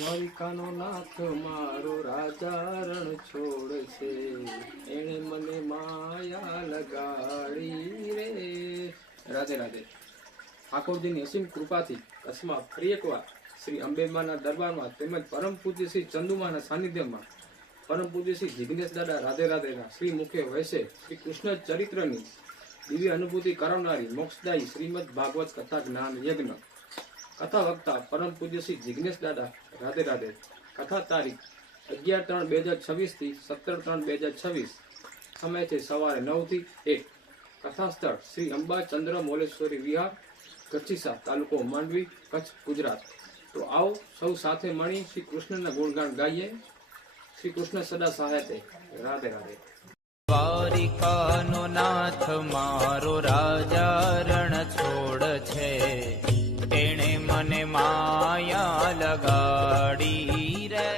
દ્વારિકાનો નાથ મારો રાજા રણ છોડ છે, એણે મને માયા લગાડી રે. રાધે રાધે. ઠાકોરજીની અસીમ કૃપાથી કચ્છમાં ફરી એકવાર શ્રી અંબેમાના દરબારમાં તેમજ પરમ પૂજ્ય શ્રી ચંદુમાના સાનિધ્યમાં પરમ પૂજ્ય શ્રી જિગ્નેશ દાદા રાધે રાધેના શ્રી મુખે વહેશે શ્રી કૃષ્ણ ચરિત્રની દિવ્ય અનુભૂતિ કરાવનારી મોક્ષદાયી શ્રીમદ ભાગવત કથા જ્ઞાન યજ્ઞ. કથા વક્તા પરમ પૂજ્ય શ્રી જિગ્નેશ દાદા રાધે રાધે. કથા તારીખ 11/3/2026 થી 17/3/2026. સમય છે સવારે 9 થી 1. કથા સ્થળ શ્રી અંબા ચંદ્ર મોલેશ્વરી વિહાર, ગઢશીસા, તાલુકો માંડવી, કચ્છ, ગુજરાત. તો આવો સૌ સાથે મળી શ્રી કૃષ્ણના ગુણગાન ગાઈએ. શ્રી કૃષ્ણ સદા સહાયતે. રાધે રાધે. દ્વારિકાનો નાથ મારો રાજા રણ છોડ છે, તેણે મને માયા લગાડી રે.